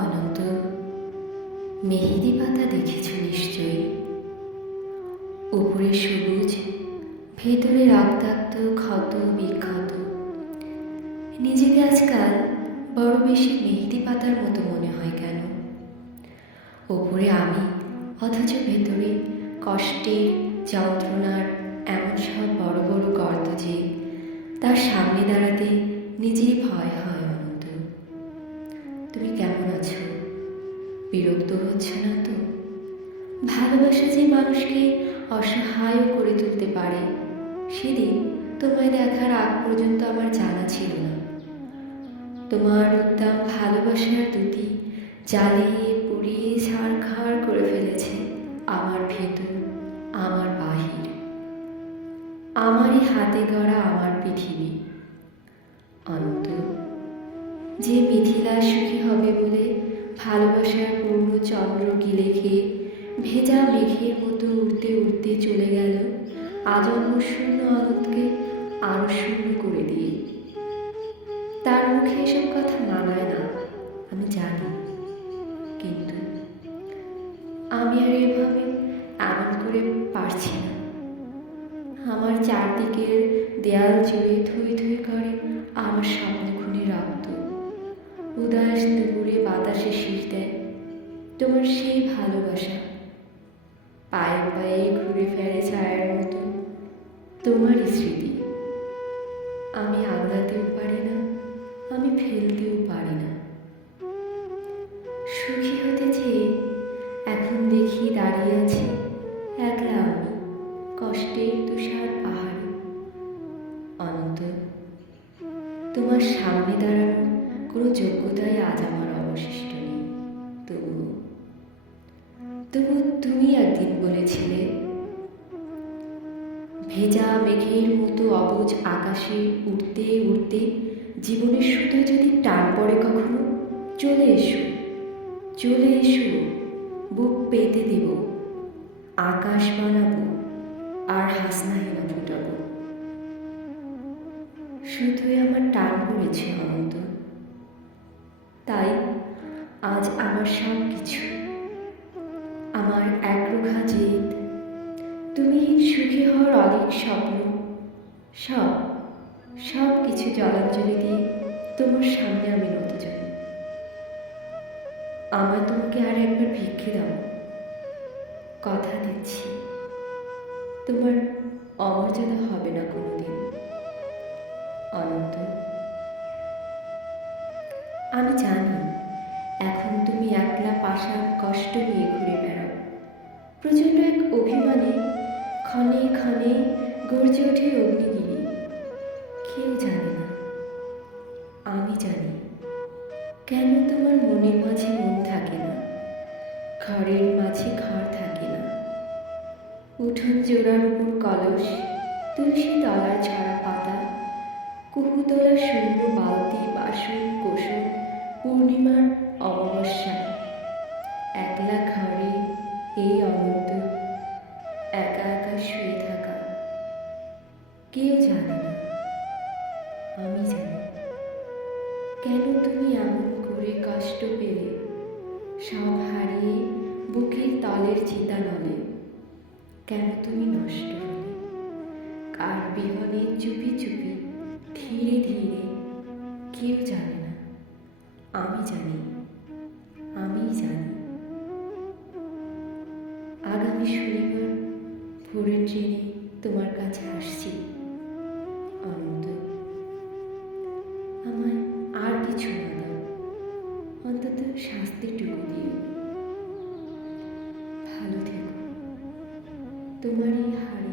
অনন্ত, মেহেদি পাতা দেখেছ নিশ্চয়ই। উপরে সবুজ, ভেতরে রক্তাক্ত, ক্ষত বিক্ষত। নিজেকে আজকাল বড় বেশি মেহেদি পাতার মতো মনে হয় কেন? ওপরে আমি, অথচ ভেতরে কষ্টের, যন্ত্রণার এমন সব বড় বড় গর্ত যে তার সামনে দাঁড়াতে নিজেই ভয় হয়। অনন্ত, তুমি কেমন আছো? বিরক্ত হচ্ছে না তো? ভালোবাসা যে মানুষকে অসহায় করে তুলতে পারে, সেদিন তোমায় দেখার আগ পর্যন্ত আমার জানা ছিল না। তোমার উদ্দাম ভালোবাসার দুটি জ্বালিয়ে পুড়িয়ে ছাড়খাড় করে ফেলেছে আমার ভেতর, আমার বাহির, আমারই হাতে গড়া আমার পৃথিবী। অনন্ত, যে মিথিলা সুখী হবে বলে ভালোবাসার পূর্ণ চন্দ্র গিলে খেয়ে ভেজা মেঘের মতো উড়তে উড়তে চলে গেল আজন্ম শূন্য আনন্দকে আরো শূন্য করে দিয়ে। তার মুখে এসব কথা মানায় না, আমি জানি, কিন্তু আমি আর এভাবে এমন করে পারছি না। আমার চারদিকের দেয়াল জুড়ে থই থই করে আমার স্বপ্ন খুনে রক্ত। উদাস দুপুরে বাতাসে শীষ দেয় তোমার সেই ভালোবাসা, পায়ে পায়ে ঘুরে ফেলে ছায়ার মতো তোমারই স্মৃতি। আমি আগলাতেও পারি না, আমি ফেলতেও পারি না। সুখী হতে চেয়ে এখন দেখি দাঁড়িয়ে আছি একলা আমি, কষ্টের তুষার পাহাড়ে। অনন্ত, তোমার সামনে দাঁড়ানো কোনো যোগ্যতাই আজ আমার অবশিষ্ট নেই। তবু তুমি একদিন বলেছিলে, ভেজা মেঘের মতো অবুঝ আকাশে উঠতে উঠতে জীবনের সুতো যদি টান পড়ে কখনো, চলে এসো, চলে এসো, বুক পেতে দিব, আকাশ বানাবো আর হাসনাহেনা ফুটাবো। শুধুই আমার টান পড়েছে অনন্ত, তাই আজ আমার সব কিছু, আমার একরোখা জেদ, তুমি সুখী হওয়ার অলিক স্বপ্ন, সব সব কিছু জলাঞ্জলি দিয়ে তোমার সামনে আমি নত যাই। আমার তোমাকে আর একবার ভিক্ষে দাও, কথা দিচ্ছি তোমার অমর্যাদা হবে না কোনোদিন। অনন্ত, আমি জানি এখন তুমি একলা পাষাণ কষ্ট নিয়ে ঘুরে বেড়াও। প্রচণ্ড এক অভিমানে ক্ষণে ক্ষণে গর্জে ওঠে অগ্নিগিরি। কেউ জানে না, আমি জানি কেন তোমার মনের মাঝে মন থাকে না, ঘরের মাঝে ঘর থাকে না। উঠোন জোড়ার উপর কলস, তুলসী তলার ছড়া পাতা, কুহুতলা শূন্য বালতি বাসন কোসন, পূর্ণিমার অমাবস্যা। একলা ঘরে এই অনন্ত, একা একা শুয়ে থাকা। কেউ জানে না, আমি জানি কেন তুমি এমন করে কষ্ট পেলে, সব হারিয়ে বুকের তলের চিতা নলে। কেন তুমি নষ্ট হলে, কার বিহনে চুপি চুপি, ধীরে ধীরে। কেউ জানে না, আমি জানি, আমি জানি। আগামী শনিবার ভোরের ট্রেনে তোমার কাছে আসছি। অনন্ত, আমায় আর কিছু না দাও, অন্তত শাস্তিটুকু দিও। ভালো থেকো, তোমারই হার।